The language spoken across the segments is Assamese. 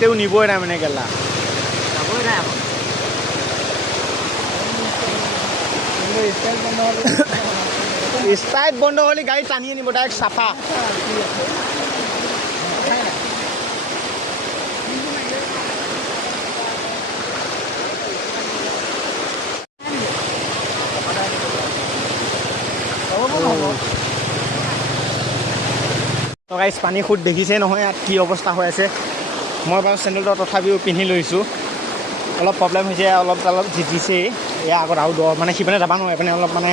তেওঁ নিবই নাই মানে কেলা যাবই নাই আকৌ স্টাইট বন্ধ হ'লে গাড়ী টানি আনিব ডাইৰেক্ট চাফা তো গাইছ পানী খুদ দেখিছে নহয় ইয়াত কি অৱস্থা হৈ আছে মই বাৰু চেণ্ডেলটো তথাপিও পিন্ধি লৈছোঁ অলপ প্ৰব্লেম হৈছে অলপ জিতিছেই এয়া আগত আৰু দ মানে সিপিনে যাব নোৱাৰে এইপিনে অলপ মানে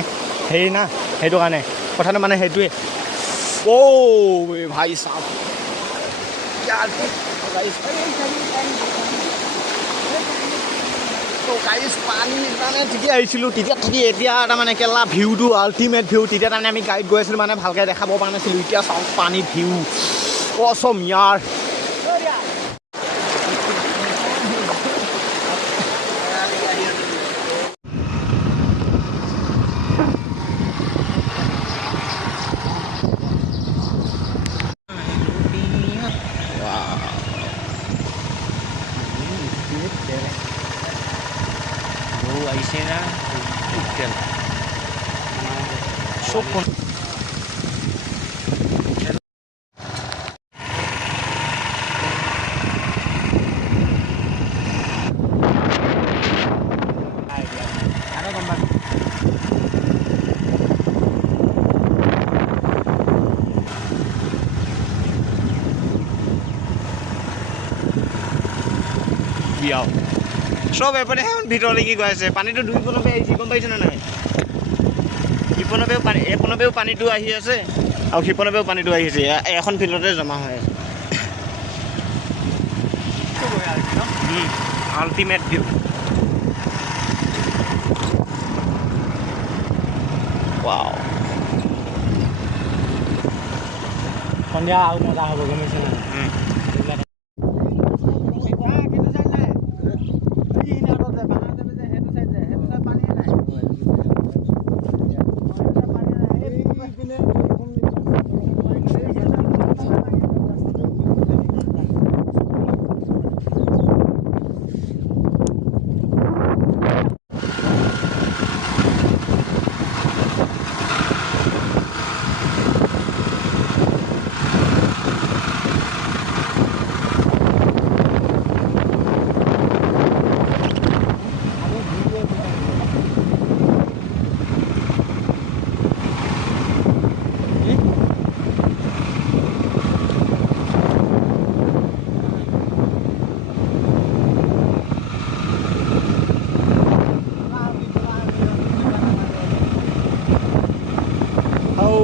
হেৰি না সেইটো কাৰণে কথাটো মানে সেইটোৱে ভাই চাপ পানী মানে তেতিয়া আহিছিলোঁ তেতিয়া থাকি এতিয়া তাৰমানে কেলা ভিউটো আল্টিমেট ভিউ তেতিয়া তাৰমানে আমি গাড়ীত গৈ আছিলোঁ মানে ভালকৈ দেখাব পৰা নাছিলোঁ এতিয়া চাওক পানী ভিউ অসম ইয়াৰ আহিছে না চব চব এপনে ভিতৰলৈকে গৈ আছে পানীটো দুই পিনৰ পৰা আহিছে গম পাইছে নে নাই ইপিনৰ পৰাও পানী এপিনৰ পৰাও পানীটো আহি আছে আৰু সিপিনৰ পৰাও পানীটো আহিছে এখন ফিল্ডতে জমা হৈ আছে আল্টিমেট ভিউ ৱাও সন্ধিয়া আৰু মজা হ'ব গম পাইছে নে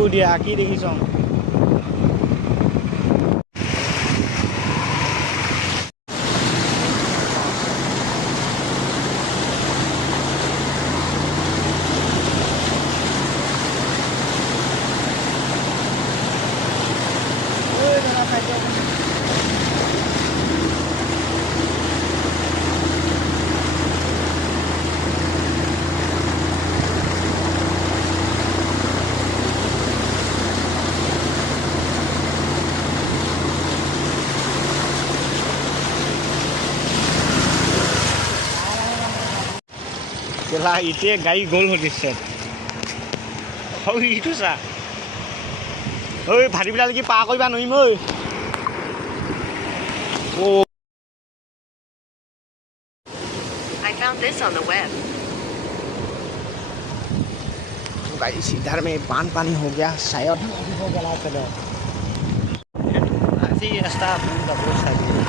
dia aquí দেখিছো Lah itu gayi gol hodise. Oh itu sa. Oi bhari bila lagi pa koriba noim oi. Oh. I found this on the web. तो गाइस इधर में बांध पानी हो गया शायद हो गया चलो ऐसी रास्ता पूरा बहुत सारी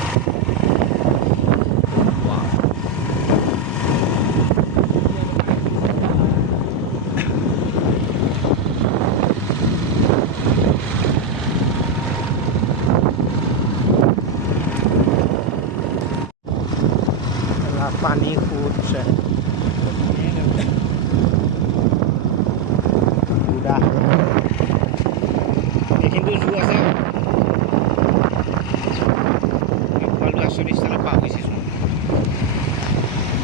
पानी खूब से पूरा কিন্তু জু আছে কলটো আসলে স্থানে পা হইছে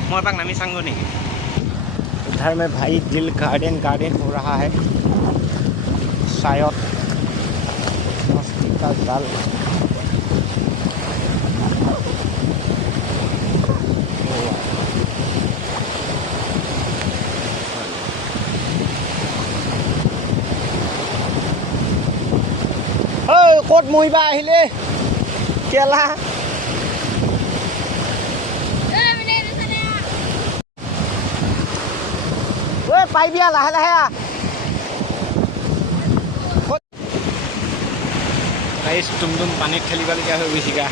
मैं पाक नामी सांगो नहीं उधर में भाई दिल गार्डन हो रहा है शायद मस्ती का जाल ক'ত মৰিবা আহিলে কেলা ঐ পাৰিবি লাহে লাহে তুম পানীত খেলিবলগীয়া হৈ গৈছে গা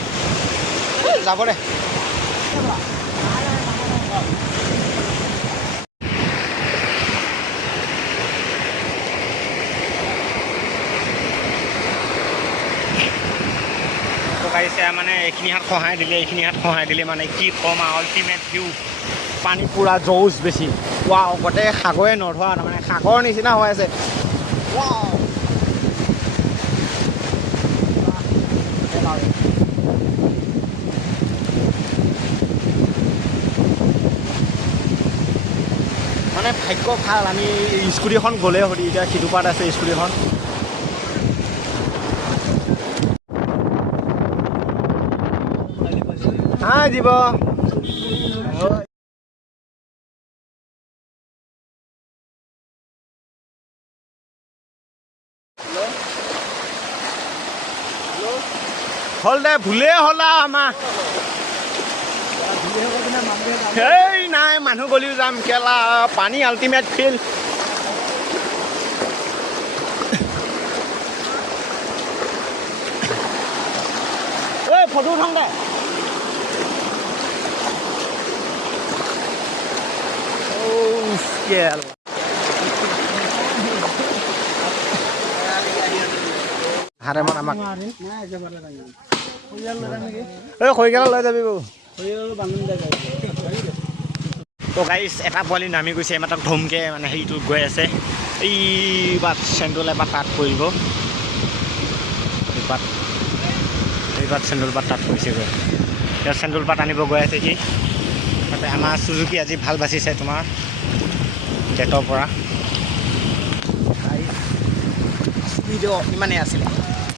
যাব দে মানে এইখিনি হাত সহায় দিলে মানে কি ক'ম আৰু আল্টিমেট ভিউ পানী পুৰা জৌজ বেছি ৱাও গোটেই সাগৰে নধৰা তাৰমানে সাগৰ নিচিনা হৈ আছে ৱাও মানে ভাগ্য ভাল আমি স্কুটিখন গ'লে সদি এতিয়া সিটো পাত আছে স্কুটিখন হা জীৱ হ'ল দে ভুলেই হ'ল আৰু আমাৰ এই নাই মানুহ গলিও যাম কেলা পানী আল্টিমেট ফিল ঐ ফটো উঠাম দে কেলা হাৰে মন আমাক এই খৰিকেলা লৈ যাবি বৌ তো গাইছ এটা পোৱালি নামি গৈছে মাত্ৰ ধুমকৈ মানে হেৰিটো গৈ আছে এই বাট চেণ্ডল এবাৰ তাত পৰিব এই বাট চেণ্ডল পাত তাত পৰিছেগৈ এতিয়া চেণ্ডল পাত আনিব গৈ আছে সি তাতে আমাৰ চুজুকি আজি ভাল বাচিছে তোমাৰ ডেটৰ পৰা স্পীডো ইমানেই আছিলে